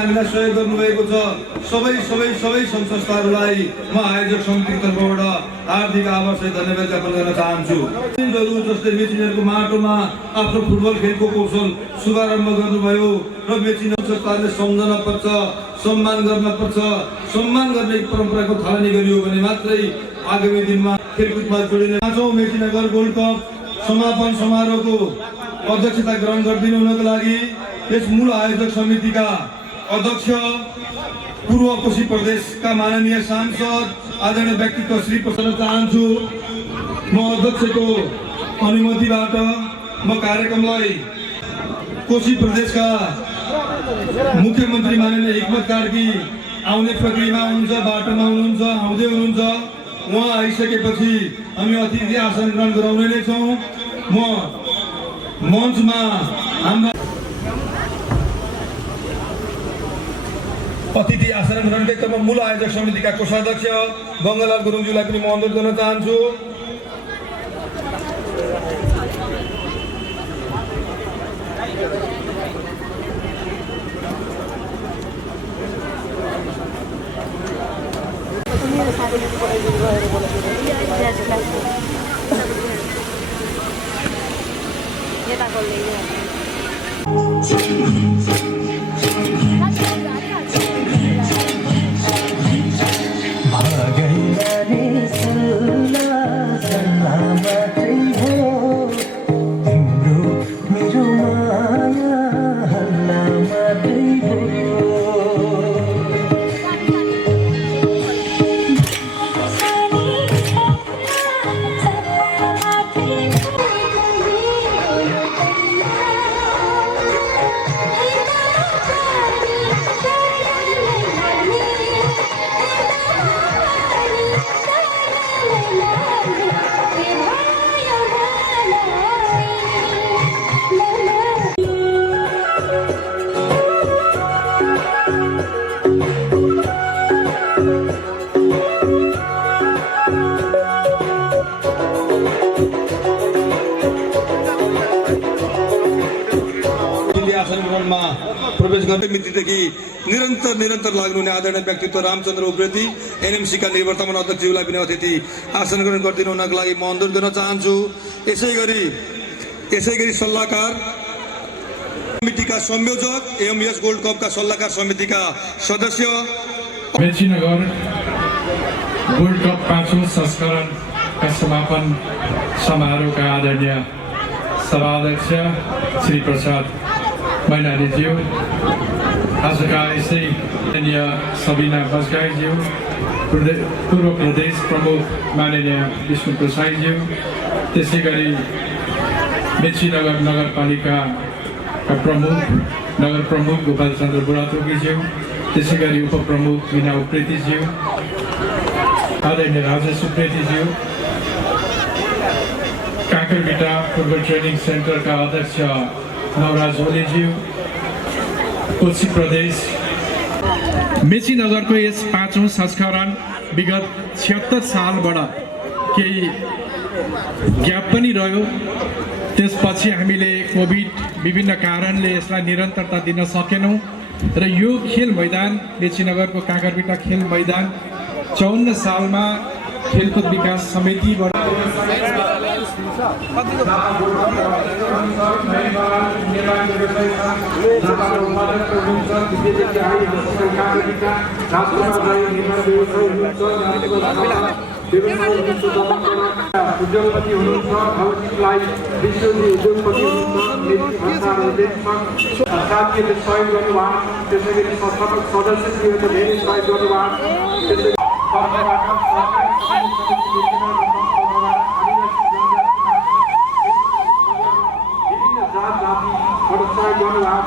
हामीलाई सहयोग गर्नुभएको छ सबै सबै सबै सङ्घ संस्थाहरूलाई म आयोजक समितिको तर्फबाट हार्दिक आभार सहित धन्यवाद ज्ञापन गर्न चाहन्छु। जस्तै मेचिनहरूको माटोमा आफ्नो फुटबल खेलको कौशल शुभारम्भ गर्नुभयो र मेचिन सरकारले सम्झन पर्छ, सम्मान गर्न पर्छ। सम्मान गर्ने परम्पराको थालनी गरियो भने मात्रै आगामी दिनमा खेलकुदमा जोडिने। 5औं मेचीनगर गोल्ड कप समापन समारोहको अध्यक्षता ग्रहण गरिदिनु हुनको लागि यस मूल आयोजक समितिका अध्यक्ष पूर्व कोशी प्रदेशका माननीय सांसद आदरणीय व्यक्तित्व श्री प्रसन्न चाहन्छु। म अध्यक्षको अनुमतिबाट म कार्यक्रमलाई कोशी प्रदेशका मुख्यमन्त्री माननीय हिक्मत कार्की आउने प्रक्रियामा हुनुहुन्छ, बाटोमा हुनुहुन्छ, आउँदै हुनुहुन्छ। उहाँ आइसकेपछि हामी अतिथि आसन ग्रहण गराउने नै छौँ। म मञ्चमा हाम्रा अतिथि आसन ग्रहणकै क्रममा मूल आयोजक समितिका कोषाध्यक्ष गङ्गालाल गुरुङज्यूलाई पनि म अनुरोध गर्न चाहन्छु। प्रवेश गर्ने मितिदेखि निरन्तर लाग्नुहुने आदरणीय व्यक्तित्व रामचन्द्र उप्रेती एनएमसीका निवर्तमान अध्यक्षज्यूलाई पनि अतिथि आसन ग्रहण गरिदिनु हुनको लागि म अनुरोध गर्न चाहन्छु। यसै गरी सल्लाहकार समितिका संयोजक एवं यस गोल्ड कपका सल्लाहकार समितिका सदस्य मेचीनगर गोल्ड कप 5औं संस्करणका समापन समारोहका आदरणीय सभाध्यक्ष श्री प्रसाद मैनालीज्यू, आजका यसै माननीय सबिना बजगाईज्यू, पूर्व प्रदेश प्रमुख माननीय विष्णु प्रसाईज्यू, त्यसै गरी मेचीनगर नगरपालिकाका नगर प्रमुख गोपाल चन्द्र बुढाथोकीज्यू, त्यसै गरी उपप्रमुख मीना उप्रेतीज्यू, आदरणीय राजेश उप्रेतीज्यू, काँकरभिटा फुटबल ट्रेनिङ सेन्टरका अध्यक्ष नवराज ओलीज्यू, कोशी प्रदेश मेचीनगरको यस 5औं संस्करण विगत 76 सालबाट केही ग्याप पनि रह्यो। त्यसपछि हामीले कोभिड विभिन्न कारणले यसलाई निरन्तरता दिन सकेनौँ र यो खेल मैदान मेचीनगरको काँकरभिटा खेल मैदान 54 सालमा खेलकुद विकास समितिबाट उद्योगपति हुनुहुन्छ, भौतिकलाई विश्वजी उद्योगपति हुनुहुन्छ, साथीहरूले सहयोग गर्नुभयो। त्यसै गरी संस्थापक सदस्यहरूले धेरै सहयोग गर्नुभयो।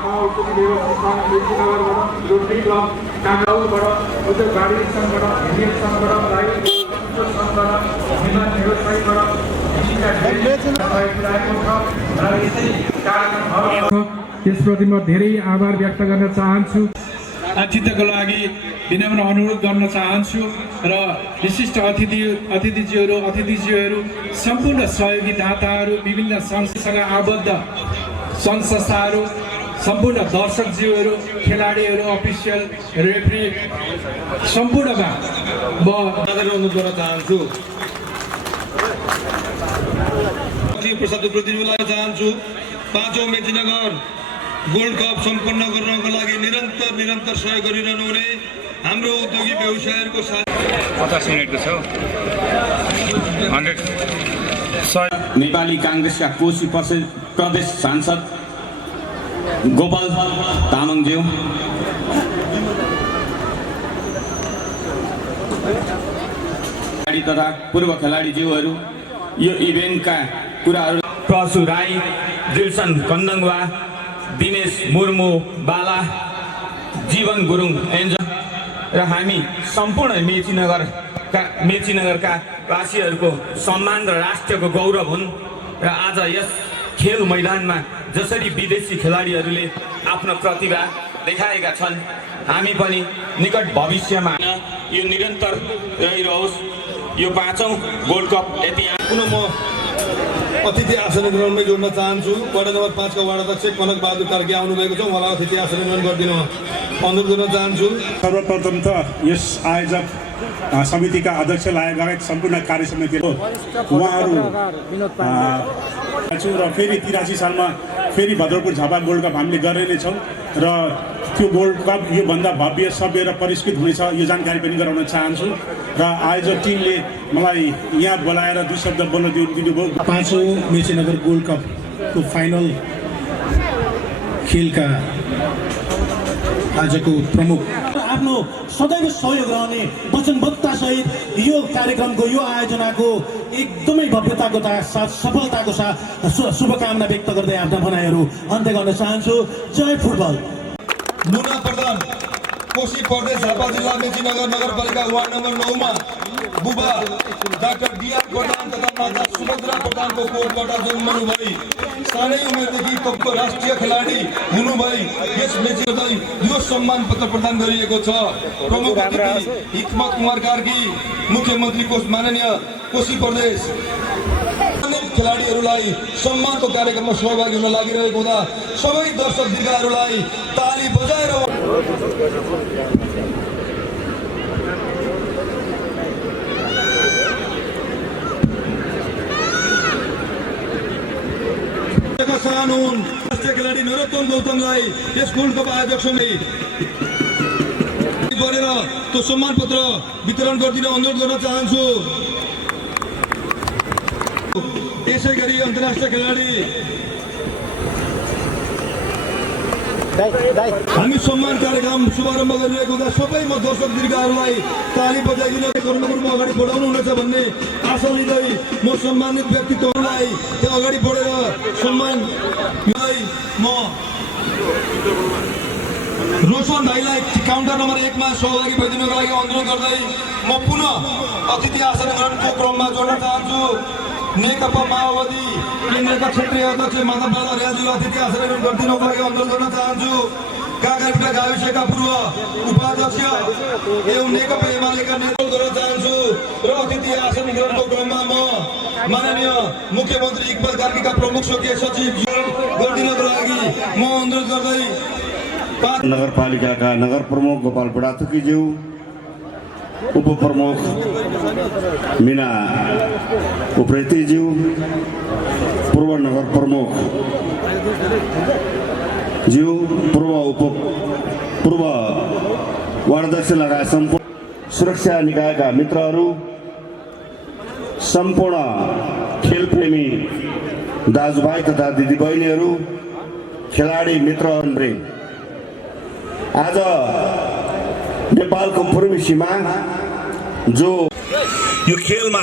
औषधि व्यवस्था मेचीनगरबाट, रोटरी क्लब काङ्गाउबाट, उद्योग गाडी सङ्घबाट, हिन्दी सङ्घबाट, सङ्घबाट, निर्माण व्यवसायीबाट त्यसप्रति म धेरै आभार व्यक्त गर्न चाहन्छु। अतिथिको लागि विनम्र अनुरोध गर्न चाहन्छु र विशिष्ट अतिथिज्यूहरू सम्पूर्ण सहयोगी दाताहरू, विभिन्न संस्थासँग आबद्ध सङ्घ संस्थाहरू, सम्पूर्ण दर्शकज्यूहरू, खेलाडीहरू, अफिसियल, रेफ्री सम्पूर्णमा म अनुरोध गर्न चाहन्छु। प्रसाद प्रतिनिधिलाई चाहन्छु। 5औं मेचीनगर गोल्ड कप सम्पन्न गर्नको लागि निरन्तर सहयोग गरिरहनु हुने हाम्रो उद्योगी व्यवसायहरूको साथ 50 मिनटको छ। नेपाली काङ्ग्रेसका कोशी प्रदेश सांसद गोपाल तामाङज्यू, खेलाडी तथा पूर्व खेलाडीज्यूहरू, यो इभेन्टका कुराहरू प्रसु राई, दिलसन कन्दङवा, दिनेश मुर्मू, बाला, जीवन गुरुङ एन्जल र हामी सम्पूर्ण मेचीनगरका वासीहरूको सम्मान र राष्ट्रको गौरव हुन्। र आज यस खेल मैदानमा जसरी विदेशी खेलाडीहरूले आफ्नो प्रतिभा देखाएका छन्, हामी पनि निकट भविष्यमा यो निरन्तर रहिरहोस्। यो 5औं गोल्ड कप यति पुनः म अतिथि आसन ग्रहणमै जोड्न चाहन्छु। वार्ड नम्बर 5 का वार्ड अध्यक्ष कनक बहादुर कार्की आउनुभएको छ, उहाँलाई अतिथि आसन ग्रहण गरिदिनु अनुरोध गर्न चाहन्छु। सर्वप्रथम त यस आयोजक समितिका अध्यक्ष लगायत सम्पूर्ण कार्य समितिको उहाँहरू र फेरि 83 सालमा फेरि भद्रपुर झापा गोल्ड कप हामीले गरेर नै छौँ र त्यो गोल्ड कप योभन्दा भव्य सभ्य र परिष्कृत हुनेछ यो जानकारी पनि गराउन चाहन्छु। र आयोजक टिमले मलाई यहाँ बोलाएर 2 शब्द बोल्न दिनुभयो। 5औं मेचीनगर गोल्ड कपको फाइनल खेलका आजको प्रमुख आफ्नो सदैव सहयोग रहने वचनबद्धता सहित यो कार्यक्रमको यो आयोजनाको एकदमै भव्यताको साथ सफलताको साथ शुभकामना व्यक्त गर्दै आफ्ना भनाइहरू अन्त्य गर्न चाहन्छु। जय फुटबल। मुना प्रधान, कोशी प्रदेश झापा जिल्ला मेचीनगर नगरपालिका वार्ड नम्बर 9 मा बुबा डाक्टर बिआर प्रधान तथा माता सुभद्रा प्रधानको कोर्टबाट जन्मनुभई सानै उमेरदेखि कपको राष्ट्रिय खेलाडी हुनुभई यस मेचीलाई यो सम्मान पत्र प्रदान गरिएको छ। प्रमुख अतिथि हिक्मत कुमार कार्की, मुख्यमन्त्री माननीय कोशी प्रदेश अनेक खेलाडीहरूलाई सम्मानको कार्यक्रममा सहभागी हुन लागिरहेको हुँदा सबै दर्शक दिगाहरूलाई ताली बजाएर राष्ट्रिय खेलाडी नरोत्तम गौतमलाई यस गोल्ड कप आयोजकसँगै गरेर त्यो सम्मान पत्र वितरण गरिदिन अनुरोध गर्न चाहन्छु। यसै गरी अन्तर्राष्ट्रिय खेलाडी हामी सम्मान कार्यक्रम शुभारम्भ गरिरहेको हुँदा सबै म दर्शक दीर्घहरूलाई ताली बजाइदिन कर्मकुरमा अगाडि बढाउनु हुनेछ भन्ने आशा लिँदै म सम्मानित व्यक्तित्वहरूलाई त्यहाँ अगाडि बढेर सम्मान म रोशन भाइलाई काउन्टर नम्बर 1 मा सहभागी भइदिनुको लागि अनुरोध गर्दै म पुनः अतिथि आसन ग्रहणको क्रममा जोड्न चाहन्छु। नेकपा माओवादी केन्द्रका क्षेत्रीय अध्यक्ष माधव बहादुर रेग्मीज्यूलाई अतिथि आसन ग्रहण गरिदिनुको लागि अनुरोध गर्न चाहन्छु। काँकरभिटा गाविसका पूर्व उपाध्यक्ष एवं नेकपा एमालेका नेतृत्व गर्न चाहन्छु। र अतिथि आसन ग्रहणको क्रममा म माननीय मुख्यमन्त्री इकबाल कार्कीका प्रमुख स्वकीय सचिव गरिदिनको लागि म अनुरोध गर्दै नगरपालिकाका नगर प्रमुख गोपाल बुढाथोकीज्यू, उपप्रमुख मीना उप्रेतीज्यू, पूर्व नगर प्रमुख ज्यू, पूर्व वार्ड अध्यक्ष लगायत सम्पूर्ण सुरक्षा निकायका मित्रहरू, सम्पूर्ण खेलप्रेमी दाजुभाइ तथा दिदीबहिनीहरू, खेलाडी मित्रहरू, आज नेपालको पूर्वी सीमा जो यो खेलमा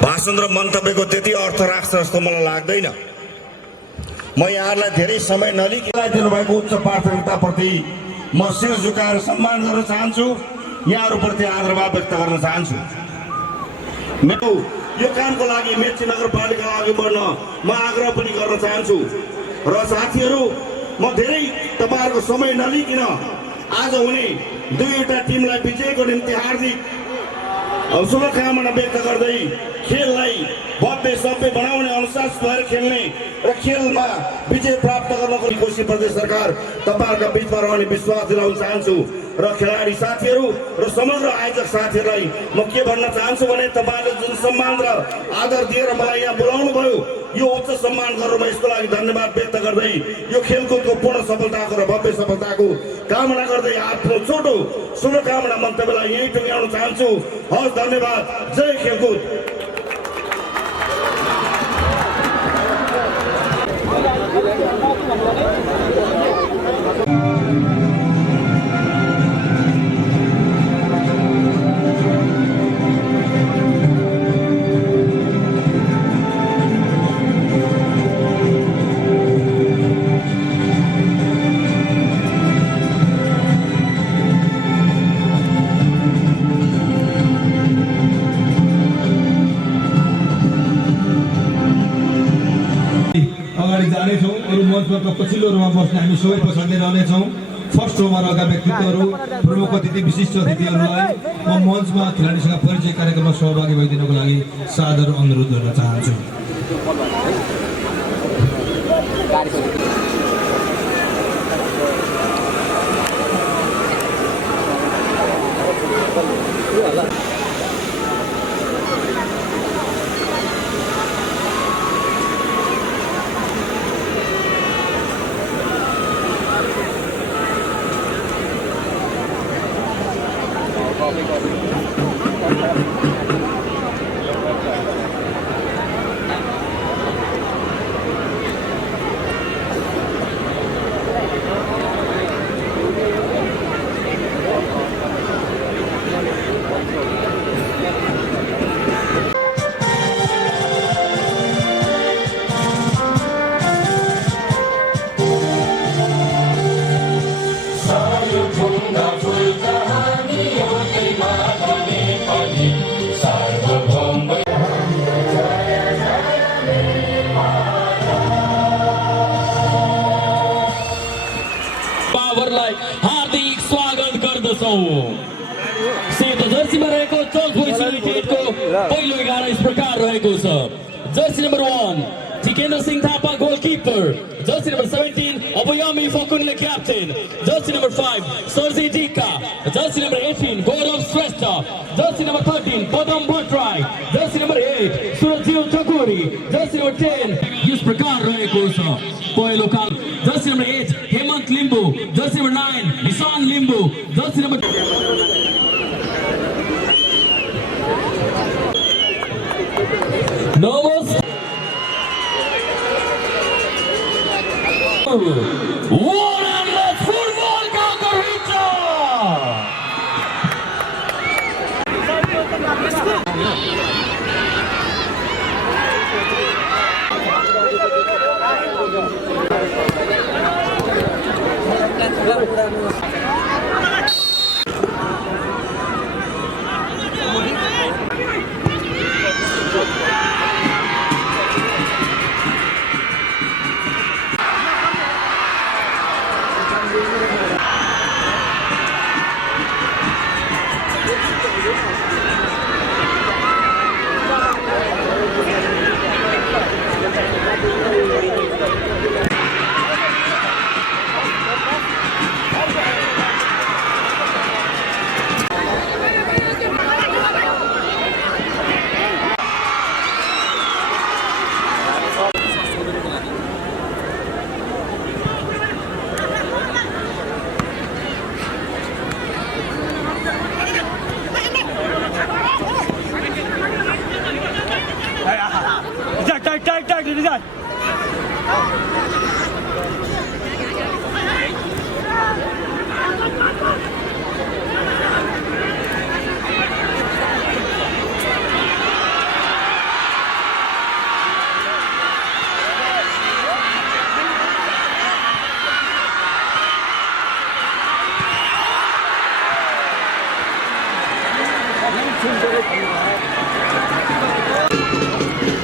भाषण र मन्तव्यको त्यति अर्थ राख्छ जस्तो मलाई लाग्दैन। म यहाँहरूलाई धेरै समय नलिकलाई दिनुभएको उच्च प्राथमिकताप्रति म शिर झुकाएर सम्मान गर्न चाहन्छु। यहाँहरूप्रति आदरभाव व्यक्त गर्न चाहन्छु। मेरो यो कामको लागि मेची नगरपालिकालाई अघि बढ्न म आग्रह पनि गर्न चाहन्छु। र साथीहरू, म धेरै तपाईँहरूको समय नलिकन आज हुने 2वटा टिमलाई विजयको निम्ति हार्दिक शुभकामना व्यक्त गर्दै खेललाई भव्य खेल्ने सभ्य बनाउने अनुशासित भएर खेल्ने र खेलमा विजय प्राप्त गर्नको लागि कोशी प्रदेश सरकार तपाईँहरूका बिचमा रहने विश्वास दिलाउन चाहन्छु र खेलाडी साथीहरू र समग्र आयोजक साथीहरूलाई म के भन्न चाहन्छु भने तपाईँहरूले जुन सम्मान र आदर दिएर मलाई यहाँ बोलाउनु भयो यो उच्च सम्मान गरेर म यसको लागि धन्यवाद व्यक्त गर्दै यो खेलकुदको पूर्ण सफलताको र भव्य सफलताको कामना गर्दै आफ्नो छोटो शुभकामना मन्तव्यलाई यही टुङ्ग्याउन चाहन्छु। हस्, धन्यवाद। जय खेलकुद। अगाडि जानेछौँ। अरू मञ्चमा पछिल्लो रोमा बस्ने हामी सबै पछाडि रहनेछौँ। फर्स्ट रोमा रहेका व्यक्तित्वहरू, प्रमुख अतिथि, विशिष्ट अतिथिहरूलाई म मञ्चमा खेलाडीसँग परिचय कार्यक्रममा सहभागी भइदिनको लागि सादर अनुरोध गर्न चाहन्छु। हार्दिक स्वागत गर्दछौं। सेतो जर्सीमा रहेको चौधरी युनाइटेडको पहिलो 11 यस प्रकार रहेको छ। Jersey number 1 Jitendra Singh Thapa goalkeeper, jersey number 17 अभयामी फकुनले क्याप्टेन, जर्सी नम्बर 5 सर्जी टिका, jersey number 18 Gaurav Shrestha, jersey number 13 Padam Bhattarai, jersey number 8 Surjeev Thakuri, jersey number 10 यस प्रकार रहेको छ। पहिलो काल jersey number 8 Hemant Limbu, jersey number 9 Nishan Limbu, jersey number नमस्ते फुटबल का गरीचा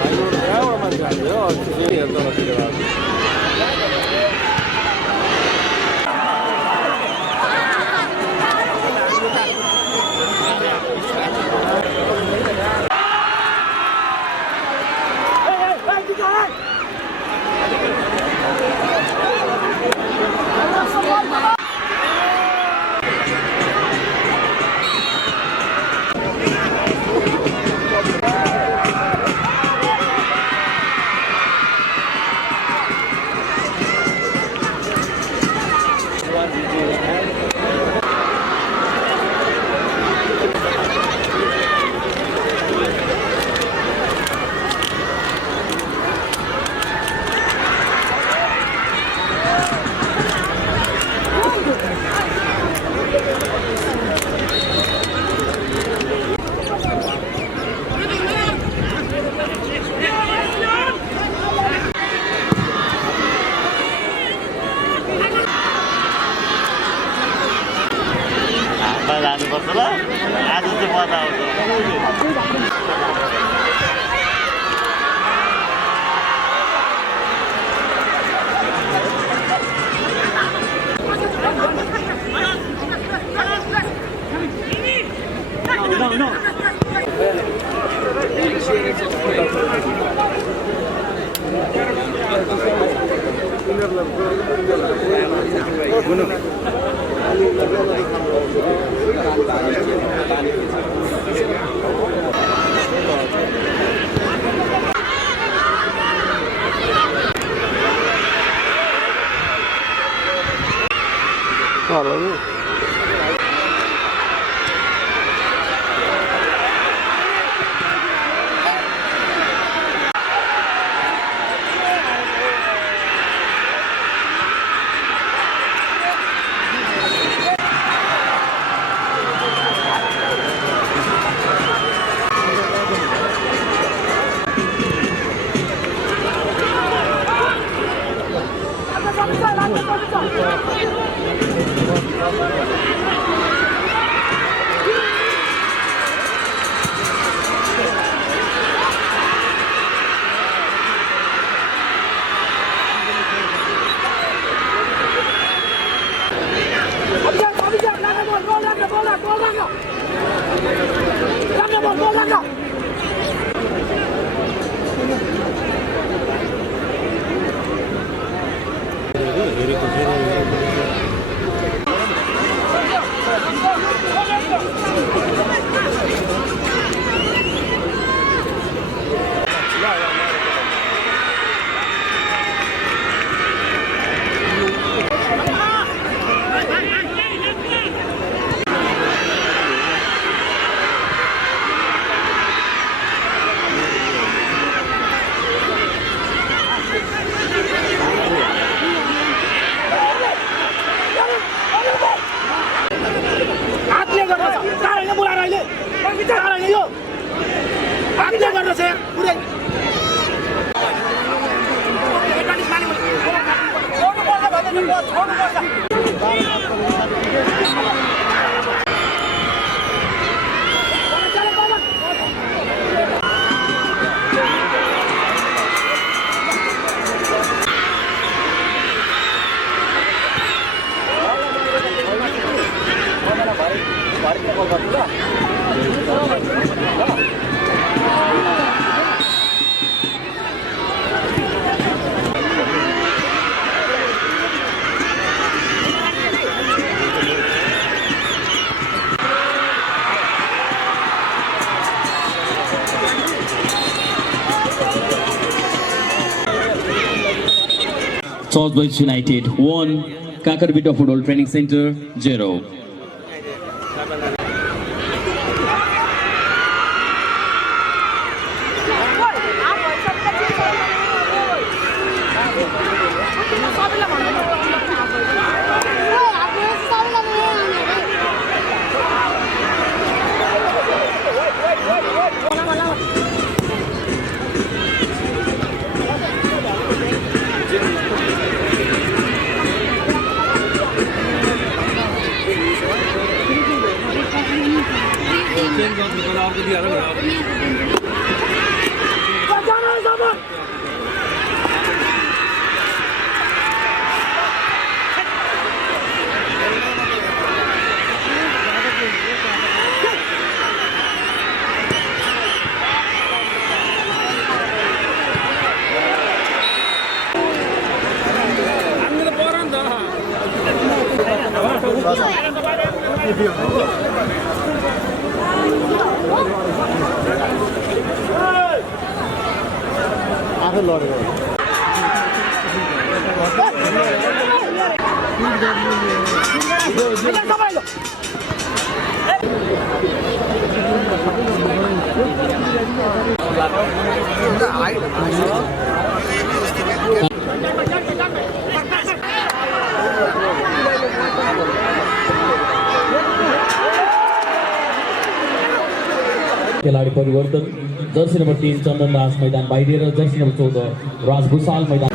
Ahí no, South Boys United 1, Kakarvita Football Training Center 0. खेलाडी परिवर्तन जर्सी नम्बर 3 चन्दन दास मैदान बाहिरिएर जर्सी नम्बर 14 राज भुसाल मैदान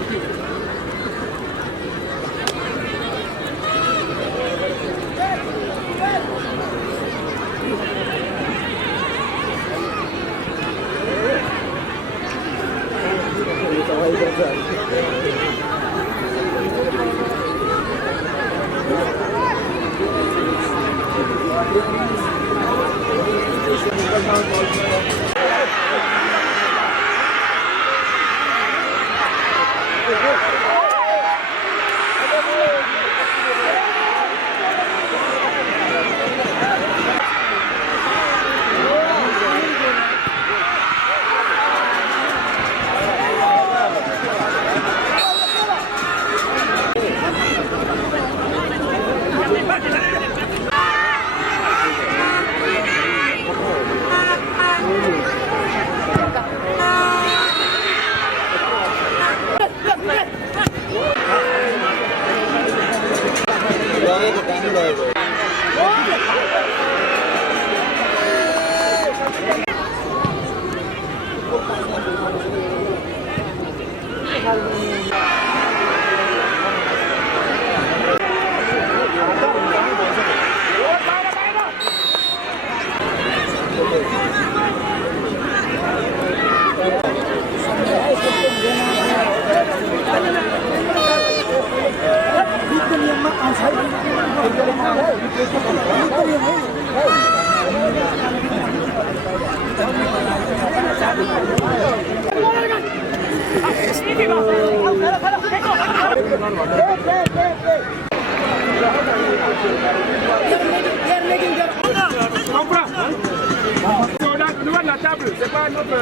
Devant la table, c'est pas notre...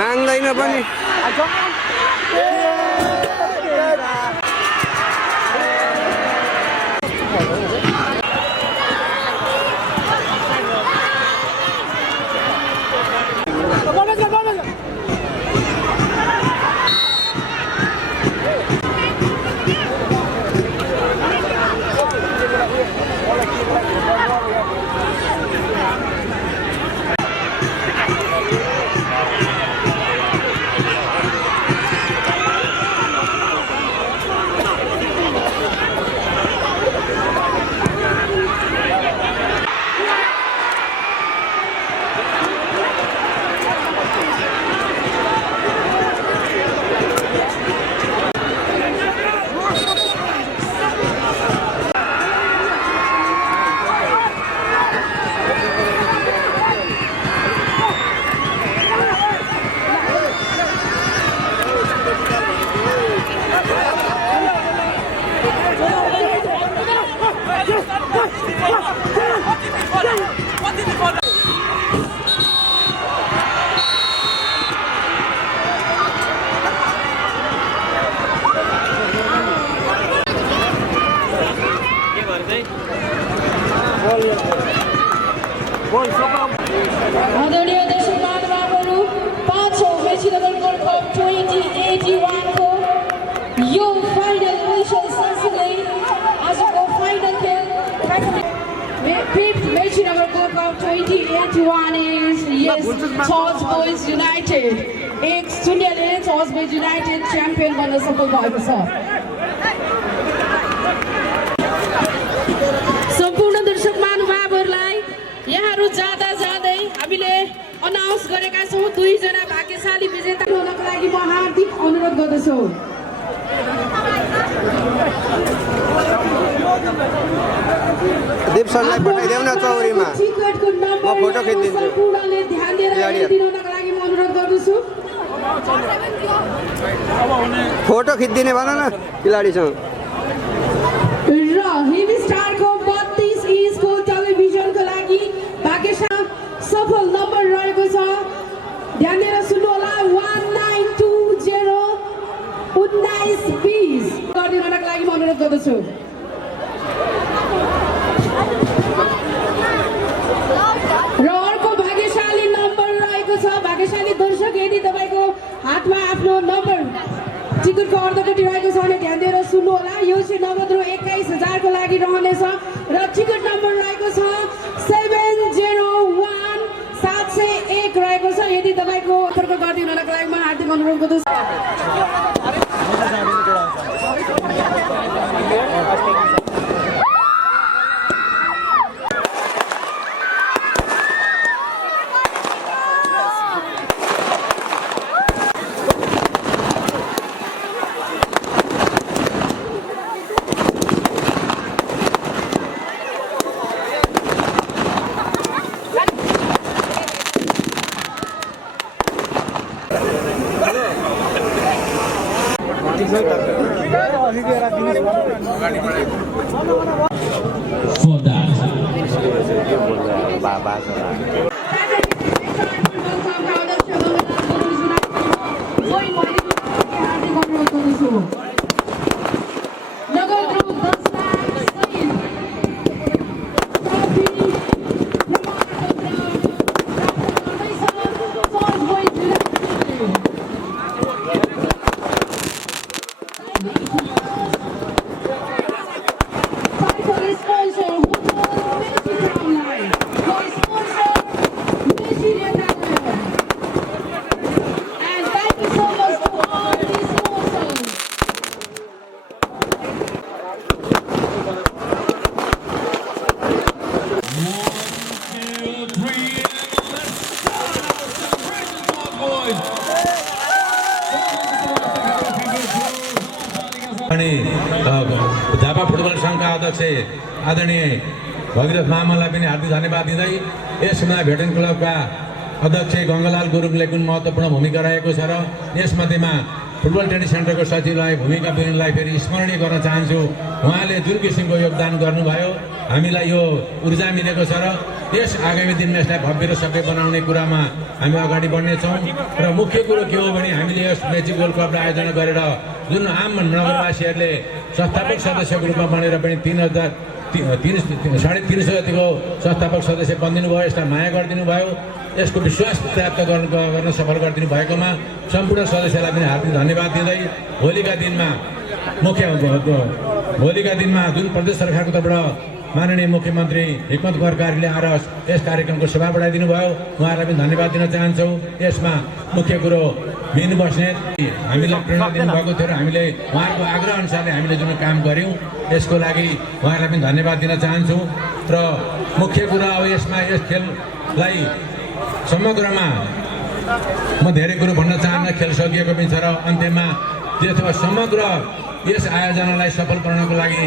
माग्दैन पनि आदरणीय दर्शक महानुभावहरू, पाँचौं मेची नगर गोल्ड कप 2081 को यो फाइनल पोजिसन सँगसँगै आजको फाइनल खेल फिफ्थ मेची नगर gold cup 2081 is Charles Boys United 1-0ले Charles Boys United champion बन्न सफल भएको छ। सम्पूर्ण दर्शक महानुभावहरूलाई यहाँहरू जाँदा जाँदै हामीले अनाउन्स गरेका छौँ 2 जना भाग्यशाली विजेता हुनको लागि म हार्दिक अनुरोध गर्दछु। दिप सरलाई पठाइदेऊ न चौरीमा टिकटको नम्बर फोटो खिचिदिन्छु। सम्पूर्णले ध्यान दिएर दिनुनको लागि म अनुरोध गर्दछु। फोटो खिचिदिने भन न खेलाडीसँग। र हेभी स्टारको 32 इन्चको टेलिभिजनको लागि भाग्यशाली सफल नम्बर रहेको छ। ध्यान दिएर सुन्नु होला 1920 गरिदिनको लागि म अनुरोध गर्दछु। र अर्को भाग्यशाली नम्बर रहेको छ। भाग्यशाली दर्शक यदि तपाईँको हातमा आफ्नो नम्बर टिकटको अर्धकटी रहेको छ भने ध्यान दिएर सुन्नु होला। यो चाहिँ नगद रु 21,000 को लागि रहनेछ र टिकट नम्बर रहेको छ 701 रहेको छ। यदि तपाईँको अर्को गरिदिनको लागि म हार्दिक अनुरोध गर्दछु। For that. झापा फुटबल सङ्घका अध्यक्ष आदरणीय भगीरथ मामालाई पनि हार्दिक धन्यवाद दिँदै यसमा भेटन क्लबका अध्यक्ष गङ्गालाल गुरुङले कुन महत्त्वपूर्ण भूमिका रहेको छ र यसमध्येमा फुटबल ट्रेनिङ सेन्टरको सचिवलाई भूमिका दिनलाई फेरि स्मरणीय गर्न चाहन्छु। उहाँले जुन किसिमको योगदान गर्नुभयो हामीलाई यो ऊर्जा मिलेको छ र यस आगामी दिनमा यसलाई भव्य र सफल बनाउने कुरामा हामी अगाडि बढ्नेछौँ। र मुख्य कुरो के हो भने हामीले यस म्याजिक गोल्ड कप आयोजना गरेर जुन आम नगरवासीहरूले संस्थापक सदस्यको रूपमा बनेर पनि 3,300 जतिको संस्थापक सदस्य बनिदिनु भयो, यसलाई माया गरिदिनु भयो, यसको विश्वास प्राप्त गर्न सफल गरिदिनु भएकोमा सम्पूर्ण सदस्यलाई पनि हार्दिक धन्यवाद दिँदै भोलिका दिनमा जुन प्रदेश सरकारको तर्फबाट माननीय मुख्यमन्त्री हिक्मत कुमार कार्कीले आएर यस कार्यक्रमको शोभा बढाइदिनु भयो, उहाँलाई पनि धन्यवाद दिन चाहन्छौँ। यसमा मुख्य कुरो मिनु बस्नेत हामीलाई प्रेरणा दिनुभएको थियो र हामीले उहाँको आग्रह अनुसारले हामीले जुन काम गऱ्यौँ यसको लागि उहाँलाई पनि धन्यवाद दिन चाहन्छौँ। र मुख्य कुरा अब यसमा यस खेललाई समग्रमा म धेरै कुरो भन्न चाहन्न, खेल सकिएको पनि छ र अन्त्यमा समग्र यस आयोजनालाई सफल बनाउनको लागि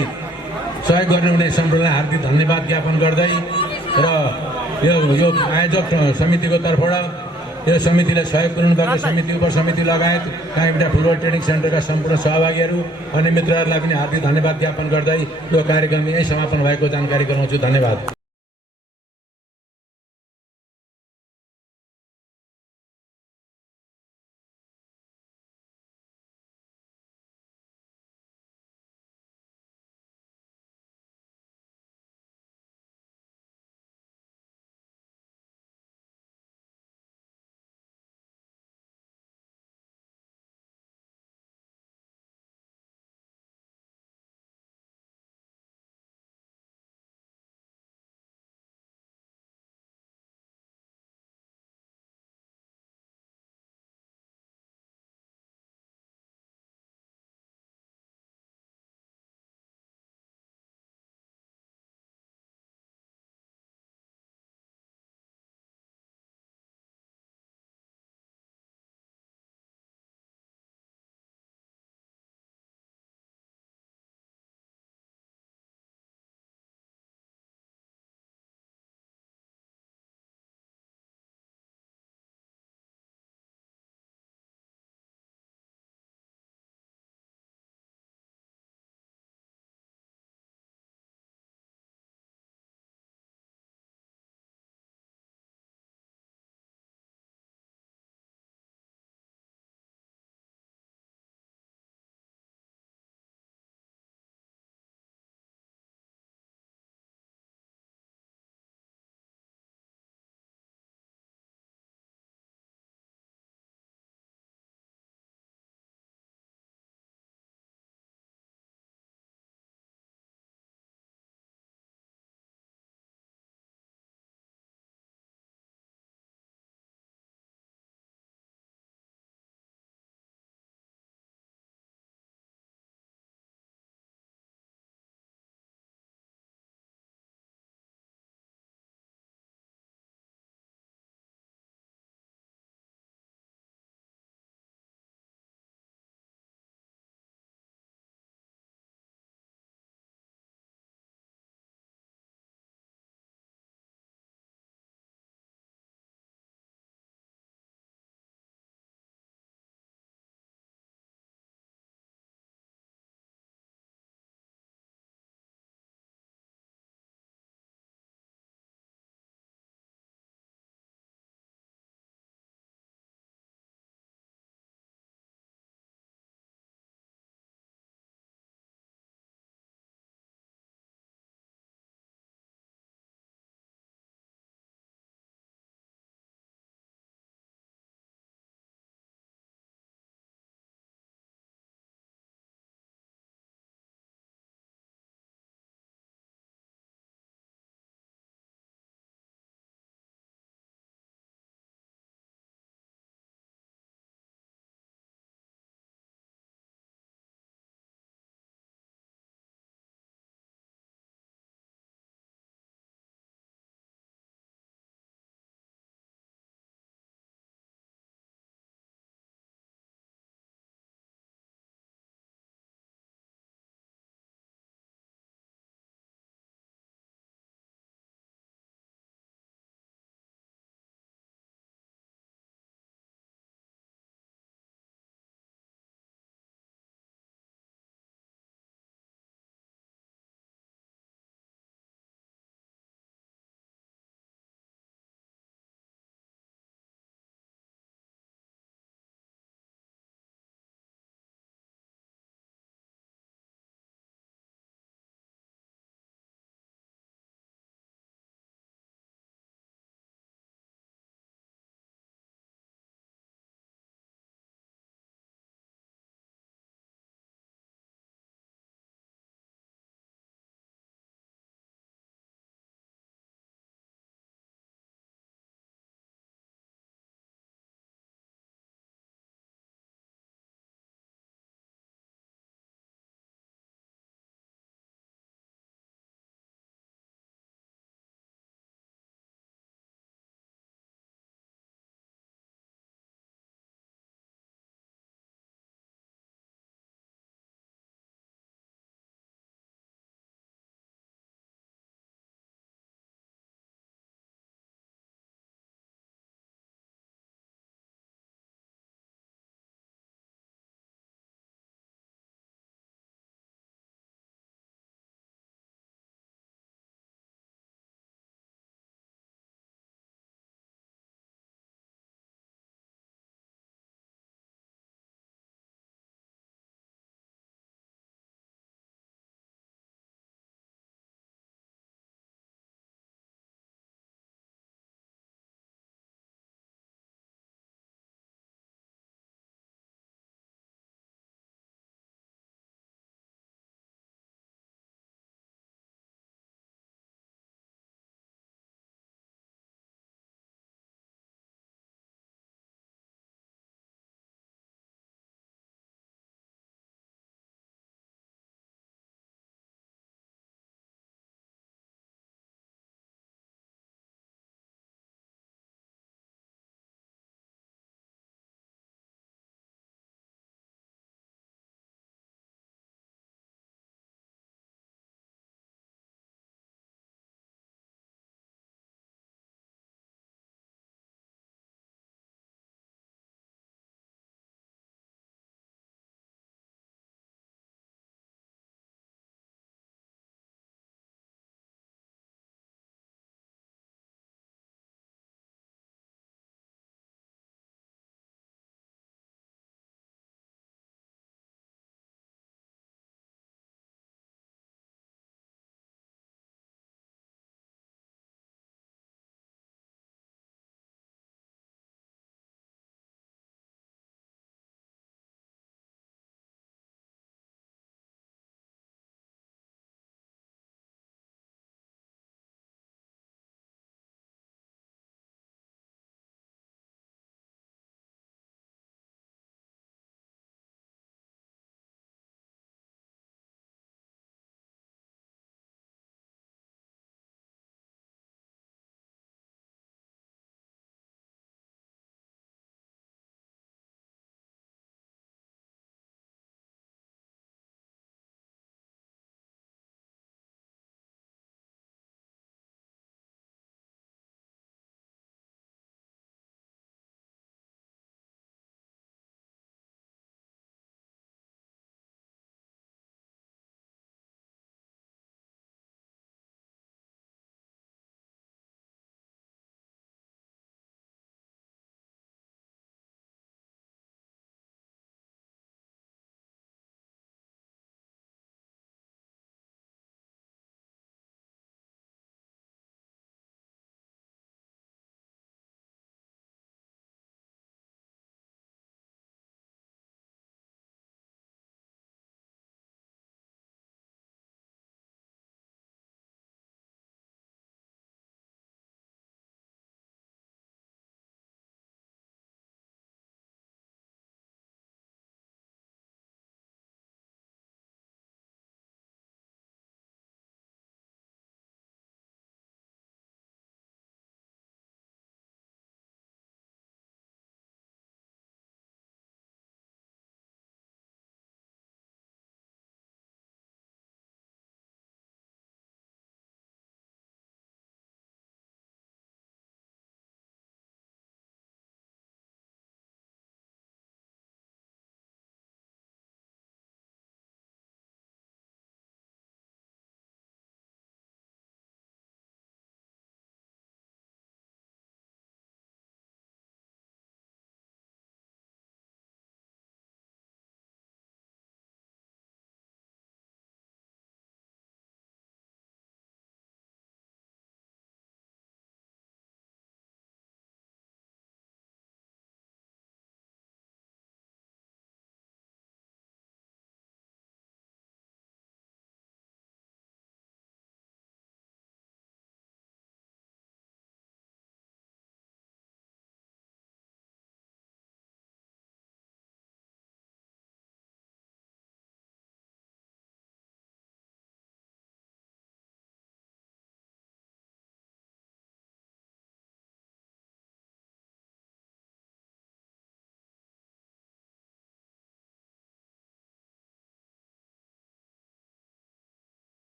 सहयोग गर्नुहुने सम्पूर्णलाई हार्दिक धन्यवाद ज्ञापन गर्दै र यो आयोजक समितिको तर्फबाट यो समितिले सहयोग पुर्याउनुभएको समिति उपसमिति लगायत काँक्रेबिटा फुटबल ट्रेनिङ सेन्टरका सम्पूर्ण सहभागीहरू अनि मित्रहरूलाई पनि हार्दिक धन्यवाद ज्ञापन गर्दै यो कार्यक्रम यही समापन भएको जानकारी गराउँछु। धन्यवाद।